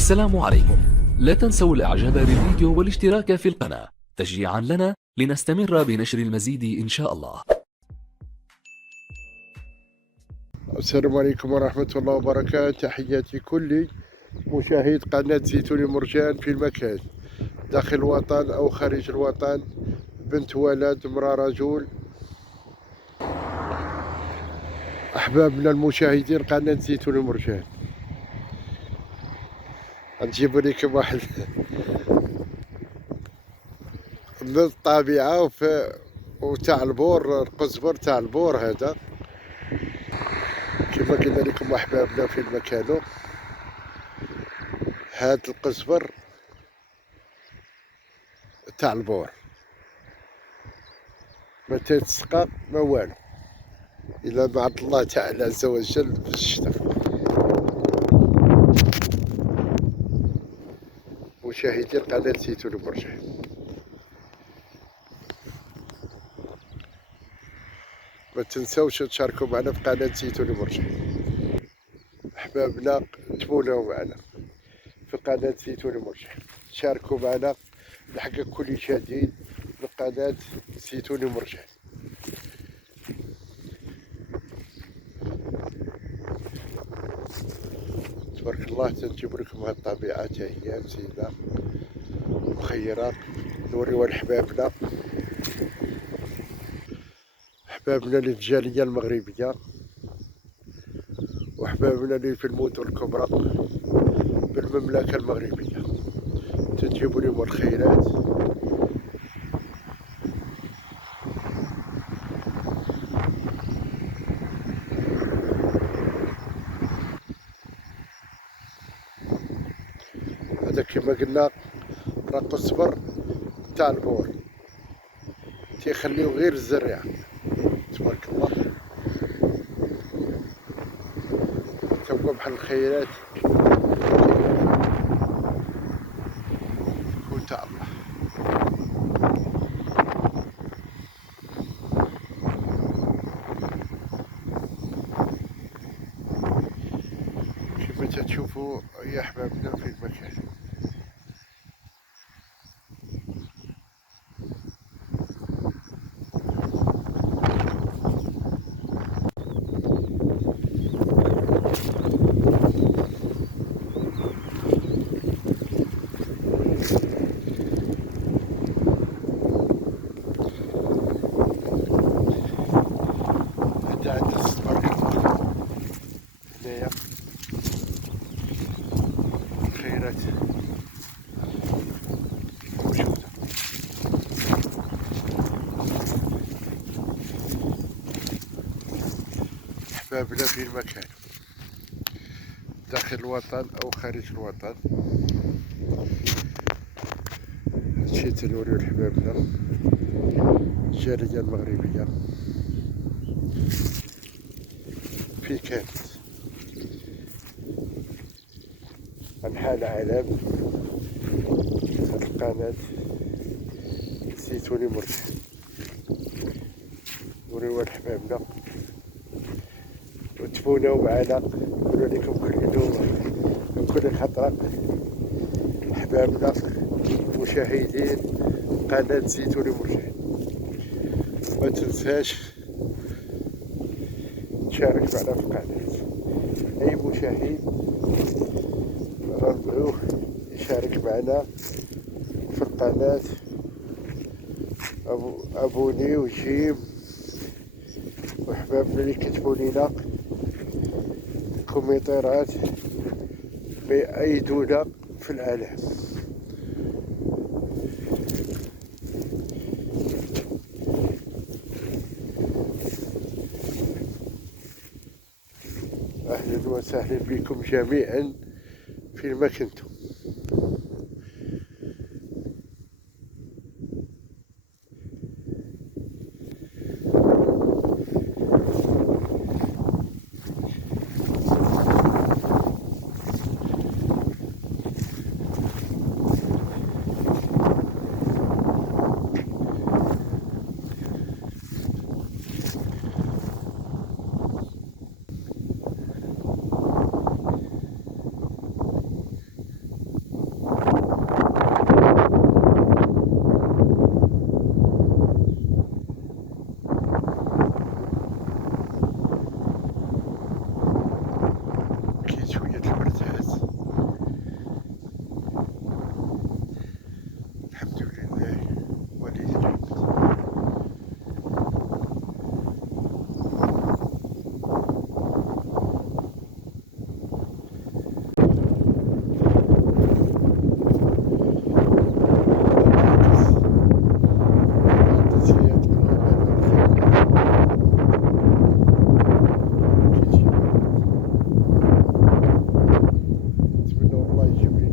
السلام عليكم. لا تنسوا الاعجاب بالفيديو والاشتراك في القناة تشجيعا لنا لنستمر بنشر المزيد ان شاء الله. السلام عليكم ورحمة الله وبركاته. تحياتي كل مشاهد قناة زيتون مرجان في المكان داخل الوطن أو خارج الوطن، بنت ولد امرأة رجل، أحبابنا المشاهدين قناة زيتون مرجان. نجيب لكم واحد من الطبيعة وتاع البور، القزبر تاع البور هذا كما قلنا لكم أحبابنا في المكان. هذا القزبر تاع البور ما تيتسقى ما والو إلا مع الله تعالى عز وجل في الشتاء. مشاهدين قناة زيتون مرجان، ما تنسوش تشاركوا معنا في قناة زيتون مرجان. أحبابنا تبوناو معنا في قناة زيتون مرجان، شاركوا معنا نحقق كل جديد في قناة زيتون مرجان. تبارك الله تنجيب لكم هاد الطبيعة هي زينة مخيرة نوريوها لحبابنا، أحبابنا اللي في الجالية المغربية وأحبابنا اللي في المدن الكبرى بالمملكة المغربية، تنجيبوا لهم الخيرات. هذا كما قلنا راه قزبر تاع البور تيخليو غير الزريعة. تبارك الله تبقى بحال الخيرات تكون تاع الله. كما تشوفوا يا احبابنا في المكان. تبارك الله هنايا الخيرات موجودة. أحبابنا في المكان داخل الوطن أو خارج الوطن، هادشي تنوريو لحبابنا الجالية المغربية في كانت أنحاء العالم. هاد القناة زيتوني مرجان نوريوها لحبابنا وتبوناو معنا، نقولو لكم كل يوم كل خطرة أحبابنا مشاهدين قناة زيتون مرجان. ما تنساش تشارك معنا في القناة، أي مشاهد ندعوه يشارك معنا في القناة. أبوني وجيم وأحبابنا اللي كتبوا لينا كومنتات بأيدونا في العالم. أهلا وسهلا بكم جميعا في ما كنتم.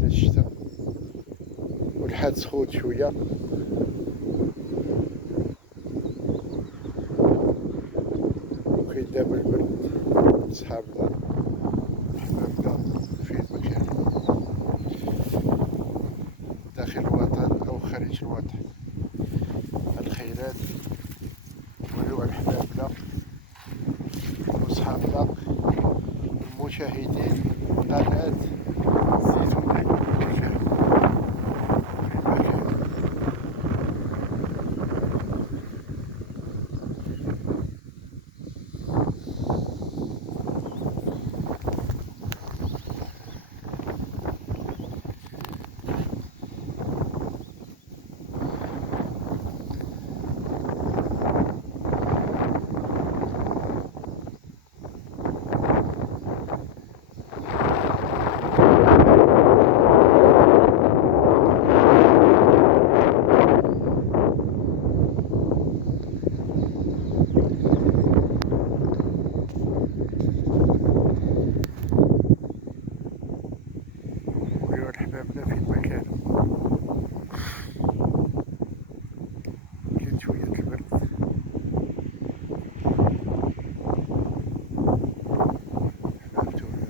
الشتاء والحال سخون شويه. وكاين دابا البرد. صحابنا احبابنا في المكان داخل الوطن او خارج الوطن، الخيرات ولو احبابنا وصحابنا المشاهدين قناة زيتونة المرجان في المكان. ولو احبابنا في المكان. كاين شوية البرد. حبابتونا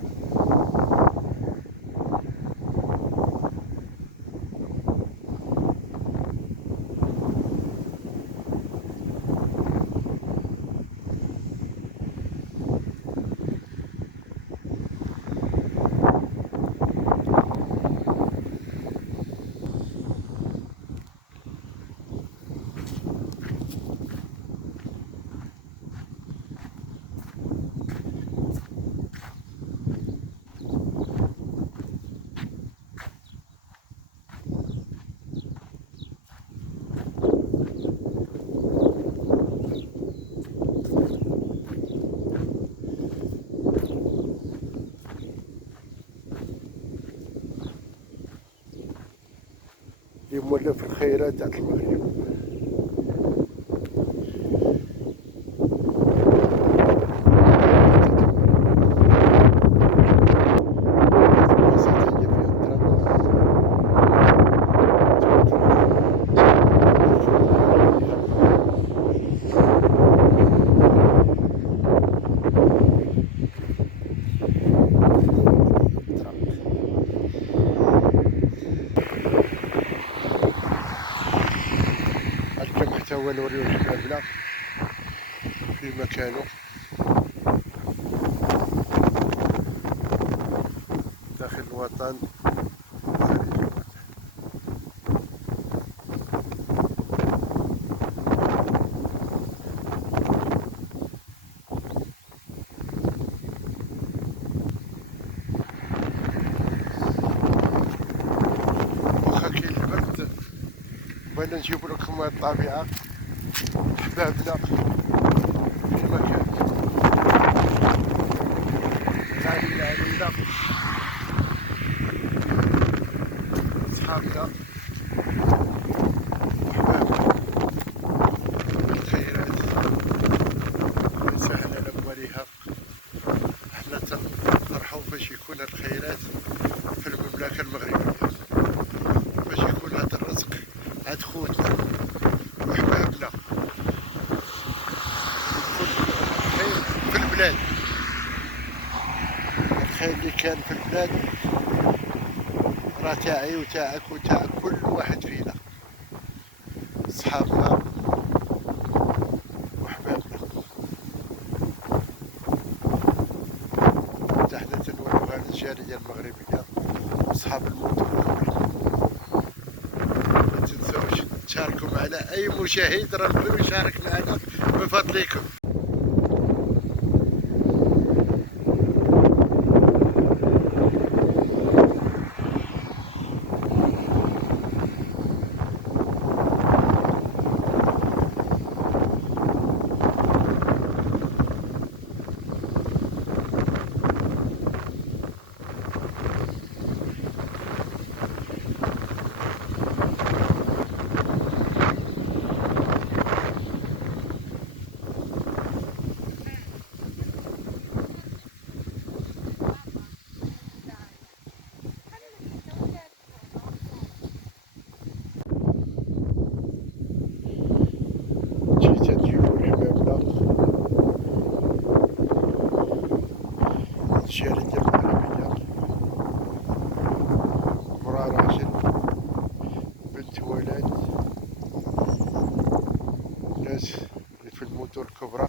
اللي مولى في الخيرات تاع المغرب. هلكم حتى هو نوريو حبابنا في مكانه داخل الوطن وخارج الوطن. واخا كاين البرد بغينا نجيب لكم الطبيعة أحبابنا في المكان. غالية علينا صحابنا وأحبابنا الخيرات يسهل على مواليها. احنا تنفرحوا باش يكون الخيرات في المملكة المغربية، باش يكون هذا الرزق عند خوتنا وأحبابنا في البلاد. الخير اللي كان في البلاد راه تاعي وتاعك وتاع كل واحد فينا، صحابنا وأحبابنا. تحديدا ونوها للجالية المغربية وأصحاب المدن كلهم. ما تنسوش تشاركوا معنا، أي مشاهد راه نبغيو يشارك معنا من فضلكم. راجل، بنت ولد، ناس في المدن الكبرى.